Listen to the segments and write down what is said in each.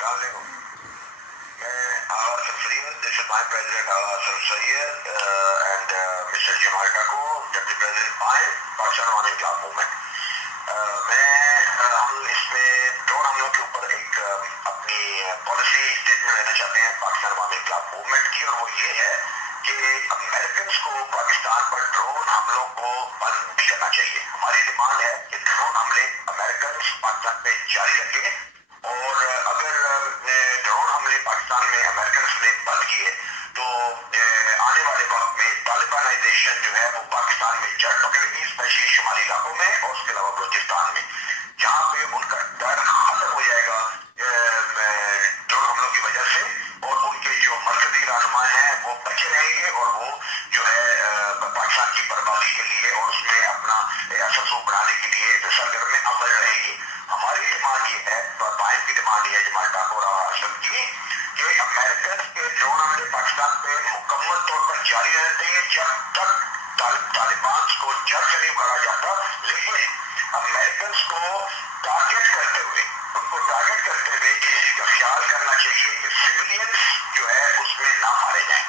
السلام علیکم. میں Agha Ashraf Syed, this is my president Agha Ashraf Syed and mister Jamal Taku, deputy president PAIM, Pakistan Awami Inqilab movement. ہم اس میں ڈرون حملوں کے اوپر ایک اپنی پالیسی اسٹیٹمنٹ دینا چاہتے ہیں پاکستان عوامی انقلاب موومنٹ کی, اور وہ یہ ہے کہ امریکنس کو پاکستان پر ڈرون حملوں کو بند کرنا چاہیے. ہماری ڈیمانڈ ہے کہ ڈرون حملے امریکنس پاکستان پہ جاری رکھیں, اور اگر ڈرون حملے پاکستان میں امریکنس نے بند کیے تو آنے والے وقت میں طالبانائزیشن جو ہے وہ پاکستان میں جڑ پکڑے گی, اسپیشلی شمالی علاقوں میں اور اس کے علاوہ بلوچستان میں, جہاں پہ ان کا ڈر ختم ہو جائے گا ڈرون حملوں کی وجہ سے, اور ان کے جو مرکزی رہنما ہیں وہ بچے رہیں گے, اور وہ جو ہے پاکستان کی بربادی کے لیے اور اس میں اپنا سرسو بڑھانے کے لیے سرگرم میں عمل رہیں گے. ہماری ڈیمانڈ یہ ہے, پائیم کی ڈیمانڈ یہ ہے, جمال ٹاکو اور اشرف کی, کہ امریکن کے ڈرون حملے پاکستان پہ مکمل طور پر جاری رہتے ہیں جب تک طالبان کو جڑ سے نہیں بھرا جاتا, لیکن امریکنس کو ٹارگیٹ کرتے ہوئے اس چیز کا خیال کرنا چاہیے کہ سویلینس جو ہے اس میں نہ مارے جائیں.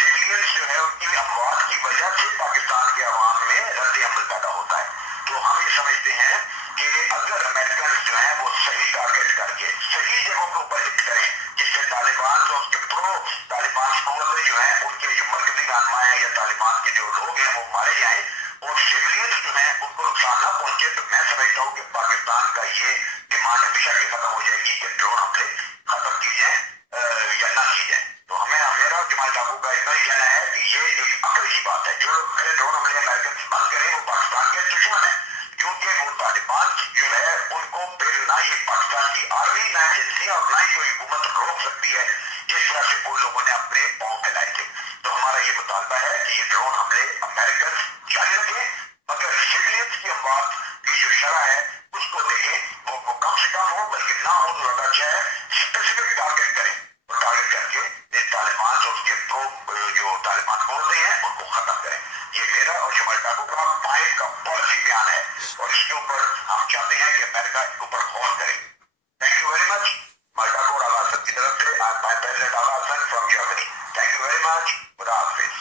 سویلینس جو ہے ان کی اموات کی وجہ سے پاکستان کے عوام میں رد عمل پیدا ہوتا ہے. تو ہم یہ سمجھتے ہیں کہ اگر امریکنس جو ہیں وہ صحیح ٹارگیٹ کر کے صحیح جگہوں کے اوپر ہٹ کریں, جس سے طالبان اور اس کے پرو طالبان قوتیں جو ہیں ان کے جو مرکزی رہنما ہیں یا طالبان کے جو لوگ ہیں وہ مارے جائیں اور سویلینس جو ہیں ان کو نقصان نہ پہنچے, تو میں سمجھتا ہوں کہ پاکستان کا یہ ڈیمانڈ ہمیشہ کی ختم ہو جائے گی کہ ڈرون حملے ختم کی جائیں یا نہ کی جائیں. تو میرا اور جمال ٹاکو کا اتنا ہی کہنا ہے کہ یہ ایک عقل کی بات ہے. جو لوگ ڈرون حملے امریکن بند کریں وہ پاکستان کے دشمن ہیں, کیونکہ وہ طالبان جو ہے ان کو پھر نہ یہ پاکستان کی آرمی, نہ ایجنسیاں اور نہ ہی کوئی حکومت روک سکتی ہے جس طرح سے ان لوگوں نے اپنے پاؤں پھیلائے تھے. تو ہمارا یہ مطالبہ ہے کہ یہ ڈرون حملے امریکن جاری رکھیں, مگر سویلینس کی اموات کی جو شرح ہے اس کو دیکھیں, وہ کم سے کم ہو, بلکہ نہ ہو تو زیادہ اچھا ہے. اسپیسیفک ٹارگیٹ کریں اور ٹارگیٹ کر کے طالبان اور اس کے پرو جو طالبان بولتے ہیں ان کو ختم کریں. یہ میرا اور جمال ٹاکو کا پائم کا پالیسی بیان ہے, اور اس کے اوپر ہم چاہتے ہیں کہ امریکہ اس کے اوپر غور کرے. Thank you very much. Jamal Taku اور آغا حسن کی طرف سے PAIM president Agha Hassan from Germany. Thank you very much. خدا حافظ.